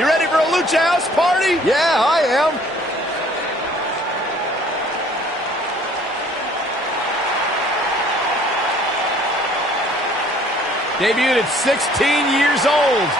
You ready for a Lucha House party? Yeah, I am. Debuted at 16 years old.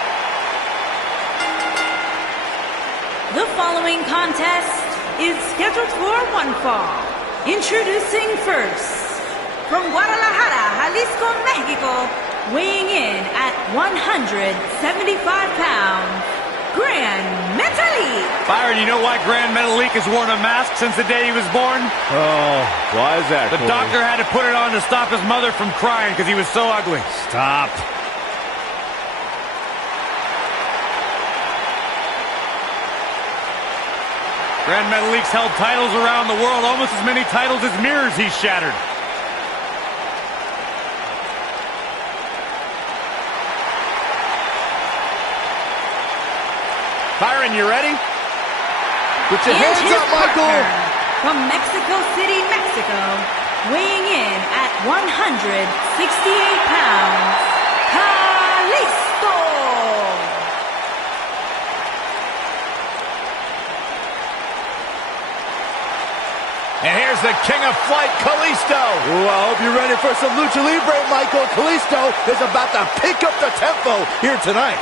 The following contest is scheduled for one fall. Introducing first, from Guadalajara, Jalisco, Mexico, weighing in at 175 pounds, Gran Metalik. Byron, you know why Gran Metalik has worn a mask since the day he was born? Oh, why is that, The Corey? doctor had to put it on to stop his mother from crying because he was so ugly. Stop. Gran Metalik's held titles around the world, almost as many titles as mirrors he's shattered. Byron, you ready? Put your And hands his up, Michael. partner, from Mexico City, Mexico, weighing in at 168 pounds, Kalisto. And here's the King of Flight, Kalisto. Ooh, I hope you're ready for some Lucha Libre, Michael. Kalisto is about to pick up the tempo here tonight.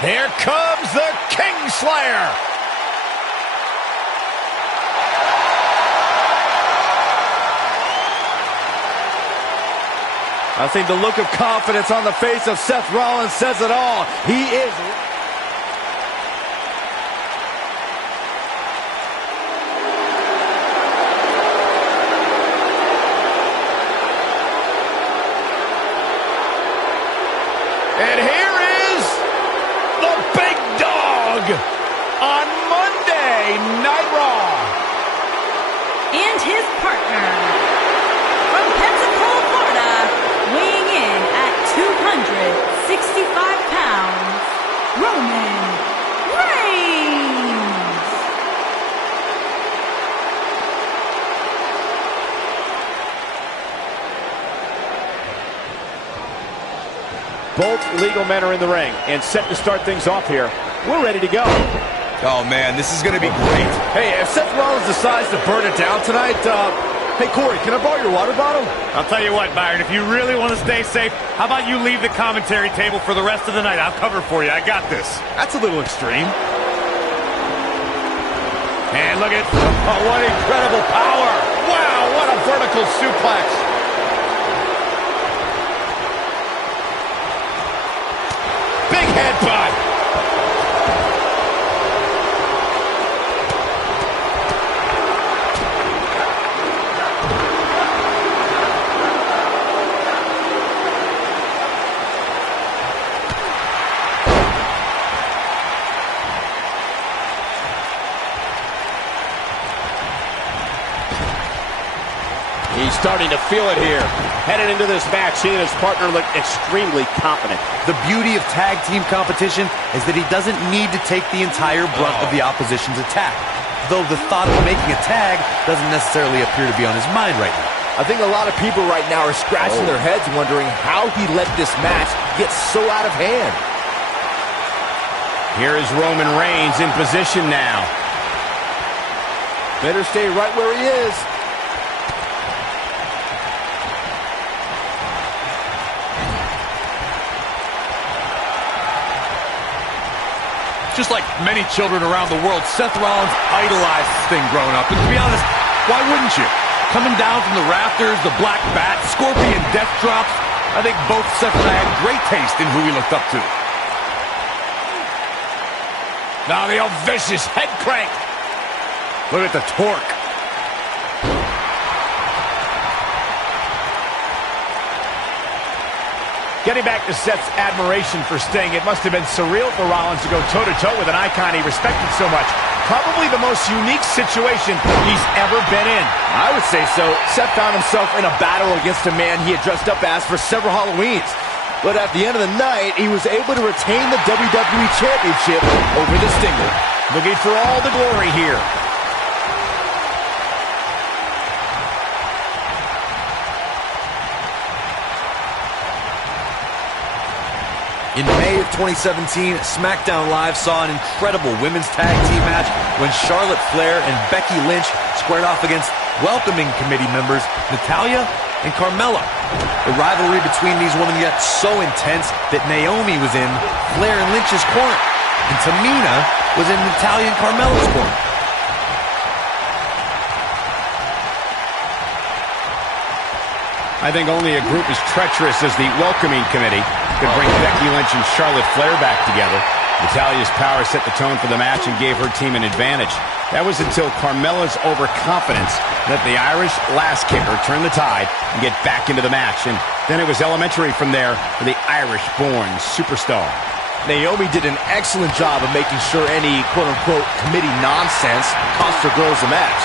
Here comes the Kingslayer. I think the look of confidence on the face of Seth Rollins says it all. He is... And here is the big dog on Monday Night Raw. And his partner, from Pensacola, Florida, weighing in at 265 pounds, Roman Reigns. Both legal men are in the ring and set to start things off here. We're ready to go. Oh, man, this is going to be great. Hey, if Seth Rollins decides to burn it down tonight, hey, Corey, can I borrow your water bottle? I'll tell you what, Byron, if you really want to stay safe, how about you leave the commentary table for the rest of the night? I'll cover for you. I got this. That's a little extreme. And look at, oh, what incredible power. Wow, what a vertical suplex. Big headbutt. He's starting to feel it here. Headed into this match, seeing his partner look extremely confident. The beauty of tag team competition is that he doesn't need to take the entire brunt of the opposition's attack. Though the thought of making a tag doesn't necessarily appear to be on his mind right now. I think a lot of people right now are scratching their heads wondering how he let this match get so out of hand. Here is Roman Reigns in position now. Better stay right where he is. Just like many children around the world, Seth Rollins idolized this thing growing up. And to be honest, why wouldn't you? Coming down from the rafters, the black bat, scorpion death drops. I think both Seth and I had great taste in who we looked up to. Now the old vicious head crank. Look at the torque. Getting back to Seth's admiration for Sting, it must have been surreal for Rollins to go toe-to-toe with an icon he respected so much. Probably the most unique situation he's ever been in. I would say so. Seth found himself in a battle against a man he had dressed up as for several Halloweens. But at the end of the night, he was able to retain the WWE Championship over the Stinger. Looking for all the glory here. In May of 2017, SmackDown Live saw an incredible women's tag team match when Charlotte Flair and Becky Lynch squared off against welcoming committee members Natalya and Carmella. The rivalry between these women got so intense that Naomi was in Flair and Lynch's corner, and Tamina was in Natalya and Carmella's corner. I think only a group as treacherous as the welcoming committee could bring Becky Lynch and Charlotte Flair back together. Natalya's power set the tone for the match and gave her team an advantage. That was until Carmella's overconfidence let the Irish last kicker turn the tide and get back into the match. And then it was elementary from there for the Irish-born superstar. Naomi did an excellent job of making sure any quote-unquote committee nonsense cost her girls the match.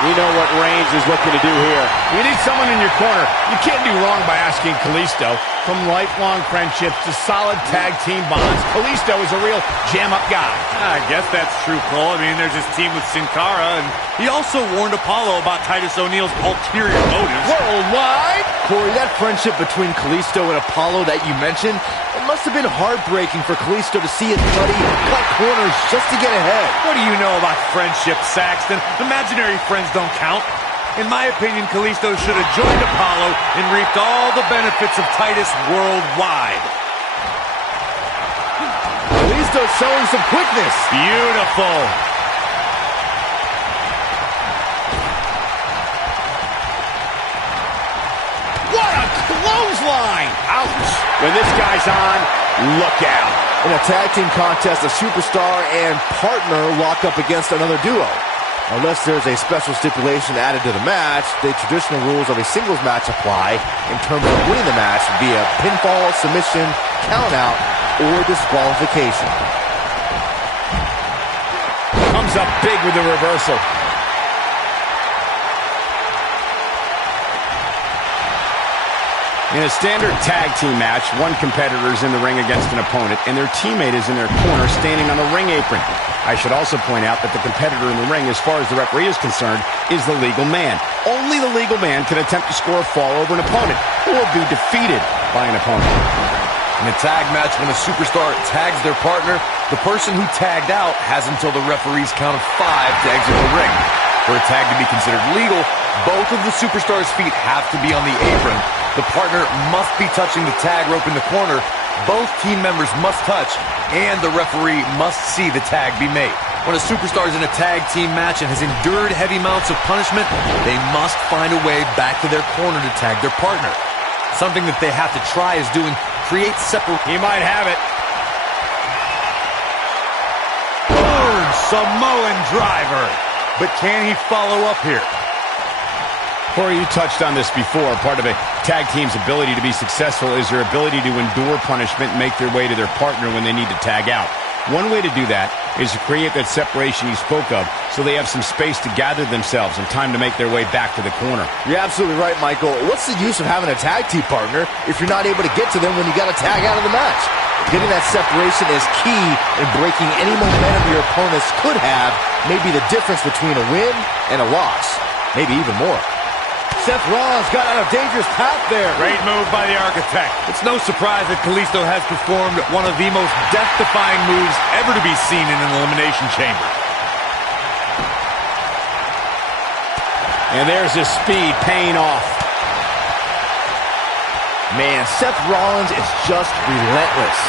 You know what Reigns is looking to do here. You need someone in your corner. You can't do wrong by asking Kalisto. From lifelong friendships to solid tag team bonds, Kalisto is a real jam-up guy. I guess that's true, Cole. I mean, there's his team with Sin Cara, and he also warned Apollo about Titus O'Neil's ulterior motives. Worldwide? Corey, that friendship between Kalisto and Apollo that you mentioned, it must have been heartbreaking for Kalisto to see his buddy cut corners just to get ahead. What do you know about friendship, Saxton? Imaginary friends don't count. In my opinion, Kalisto should have joined Apollo and reaped all the benefits of Titus worldwide. Kalisto showing some quickness. Beautiful. What a clothesline! Ouch! When this guy's on, look out. In a tag team contest, a superstar and partner lock up against another duo. Unless there's a special stipulation added to the match, the traditional rules of a singles match apply in terms of winning the match via pinfall, submission, countout, or disqualification. Comes up big with the reversal. In a standard tag team match, one competitor is in the ring against an opponent, and their teammate is in their corner standing on the ring apron. I should also point out that the competitor in the ring, as far as the referee is concerned, is the legal man. Only the legal man can attempt to score a fall over an opponent or be defeated by an opponent. In a tag match, when a superstar tags their partner, the person who tagged out has until the referee's count of 5 to exit the ring. For a tag to be considered legal, both of the superstars' feet have to be on the apron. The partner must be touching the tag rope in the corner. Both team members must touch, and the referee must see the tag be made. When a superstar is in a tag team match and has endured heavy amounts of punishment, they must find a way back to their corner to tag their partner. Something that they have to try is doing create separate. He might have it. Samoan driver. But can he follow up here? Corey, you touched on this before. Part of a tag team's ability to be successful is their ability to endure punishment and make their way to their partner when they need to tag out. One way to do that is to create that separation you spoke of so they have some space to gather themselves and time to make their way back to the corner. You're absolutely right, Michael. What's the use of having a tag team partner if you're not able to get to them when you got to tag out of the match? Getting that separation is key in breaking any momentum your opponents could have, maybe the difference between a win and a loss, maybe even more. Seth Rollins got on a dangerous path there. Great move by the Architect. It's no surprise that Kalisto has performed one of the most death-defying moves ever to be seen in an Elimination Chamber. And there's his speed paying off. Man, Seth Rollins is just relentless.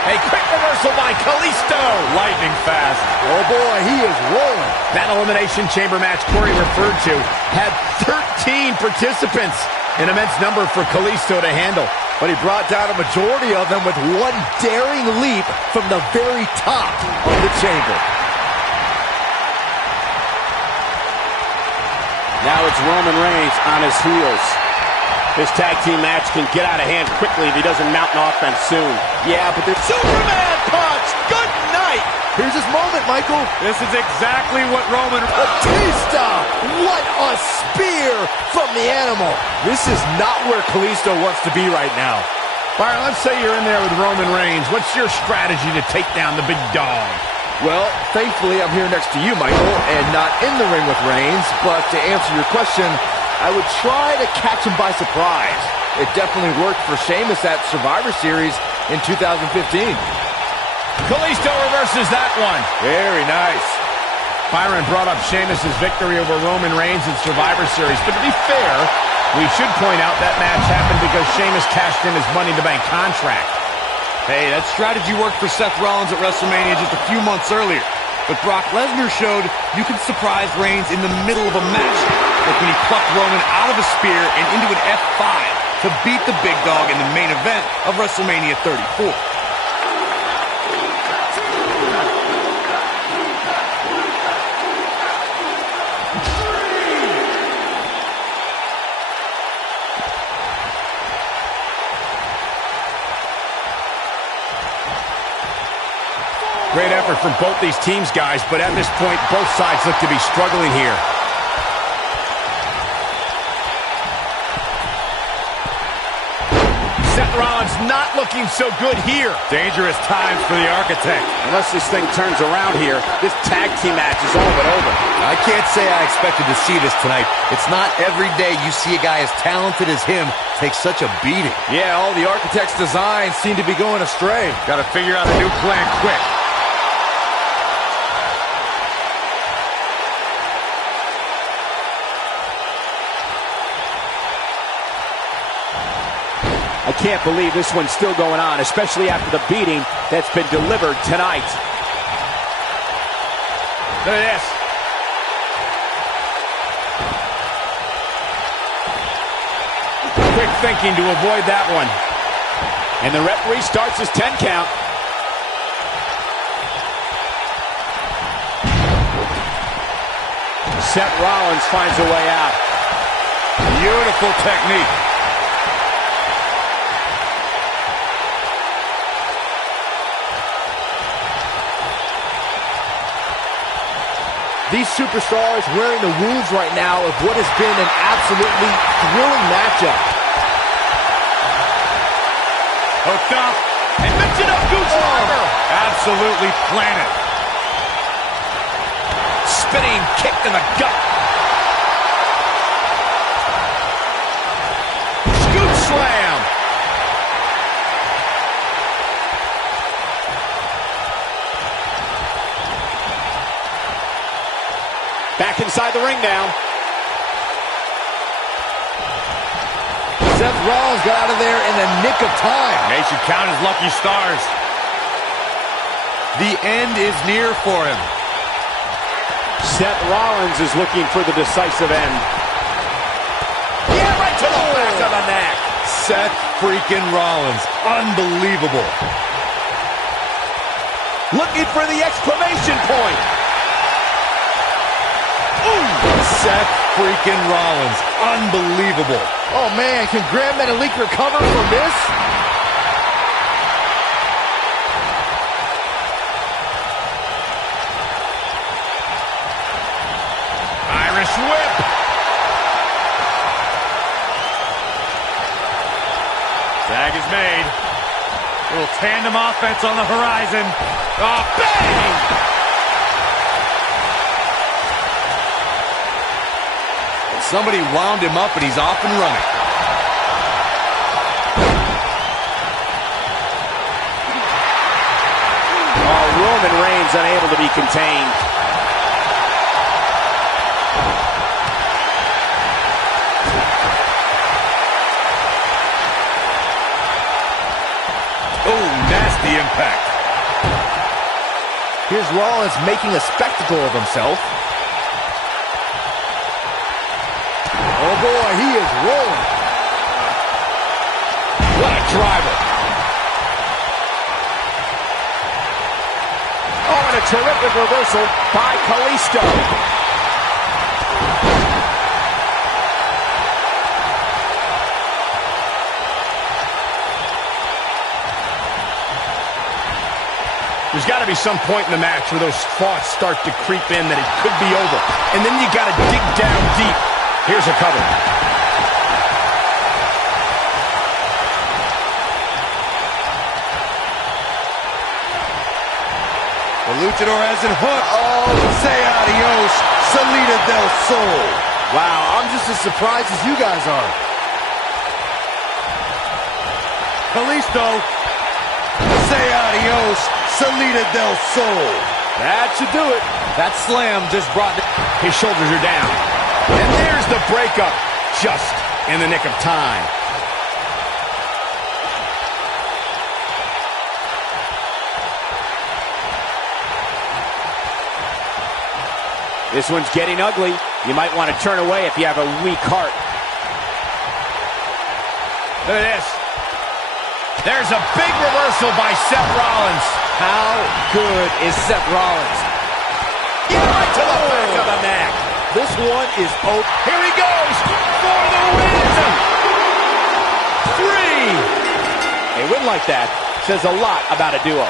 A quick reversal by Kalisto. Lightning fast. Oh boy, he is rolling. That Elimination Chamber match Corey referred to had 13 participants. An immense number for Kalisto to handle. But he brought down a majority of them with one daring leap from the very top of the chamber. Now it's Roman Reigns on his heels. This tag team match can get out of hand quickly if he doesn't mount an offense soon. Yeah, but there's Superman punch! Good night! Here's his moment, Michael. This is exactly what Roman... Batista! What a spear from the animal. This is not where Kalisto wants to be right now. Byron, let's say you're in there with Roman Reigns. What's your strategy to take down the big dog? Well, thankfully, I'm here next to you, Michael, and not in the ring with Reigns. But to answer your question, I would try to catch him by surprise. It definitely worked for Sheamus at Survivor Series in 2015. Kalisto reverses that one. Very nice. Byron brought up Sheamus' victory over Roman Reigns in Survivor Series. But to be fair, we should point out that match happened because Sheamus cashed in his Money in the Bank contract. Hey, that strategy worked for Seth Rollins at WrestleMania just a few months earlier. But Brock Lesnar showed you can surprise Reigns in the middle of a match, like when he plucked Roman out of a spear and into an F5 to beat the big dog in the main event of WrestleMania 34. Great effort from both these teams, guys, but at this point, both sides look to be struggling here. Seth Rollins not looking so good here. Dangerous times for the Architect. Unless this thing turns around here, this tag team match is all but over. I can't say I expected to see this tonight. It's not every day you see a guy as talented as him take such a beating. Yeah, all the Architect's designs seem to be going astray. Got to figure out a new plan quick. I can't believe this one's still going on, especially after the beating that's been delivered tonight. Look at this. Quick thinking to avoid that one. And the referee starts his 10 count. Seth Rollins finds a way out. Beautiful technique. These superstars wearing the wounds right now of what has been an absolutely thrilling matchup. Hooked up. And mix it up, Goose Driver. Absolutely planted. Spinning kick to the gut. Scoop slam. Back inside the ring now. Seth Rollins got out of there in the nick of time. They should count his lucky stars. The end is near for him. Seth Rollins is looking for the decisive end. Yeah, right to the back of the neck. Seth freaking Rollins. Unbelievable. Looking for the exclamation point. Seth freaking Rollins. Unbelievable. Oh, man, can Grand Metalik recover from this? Irish whip. Tag is made. Little tandem offense on the horizon. Oh, bang! Somebody wound him up and he's off and running. Oh, Roman Reigns unable to be contained. Oh, nasty impact. Here's Rollins making a spectacle of himself. Oh boy, he is rolling. What a driver. Oh, and a terrific reversal by Kalisto. There's got to be some point in the match where those thoughts start to creep in that it could be over. And then you got to dig down deep. Here's a cover. The luchador has it hooked. Oh, say adios, Salida del Sol. Wow, I'm just as surprised as you guys are. Kalisto. Say adios, Salida del Sol. That should do it. That slam just brought... His shoulders are down. And there's the breakup, just in the nick of time. This one's getting ugly. You might want to turn away if you have a weak heart. Look at this. There's a big reversal by Seth Rollins. How good is Seth Rollins? Right to the back of the neck. This one is open. Here he goes for the win. 3. A win like that says a lot about a duo.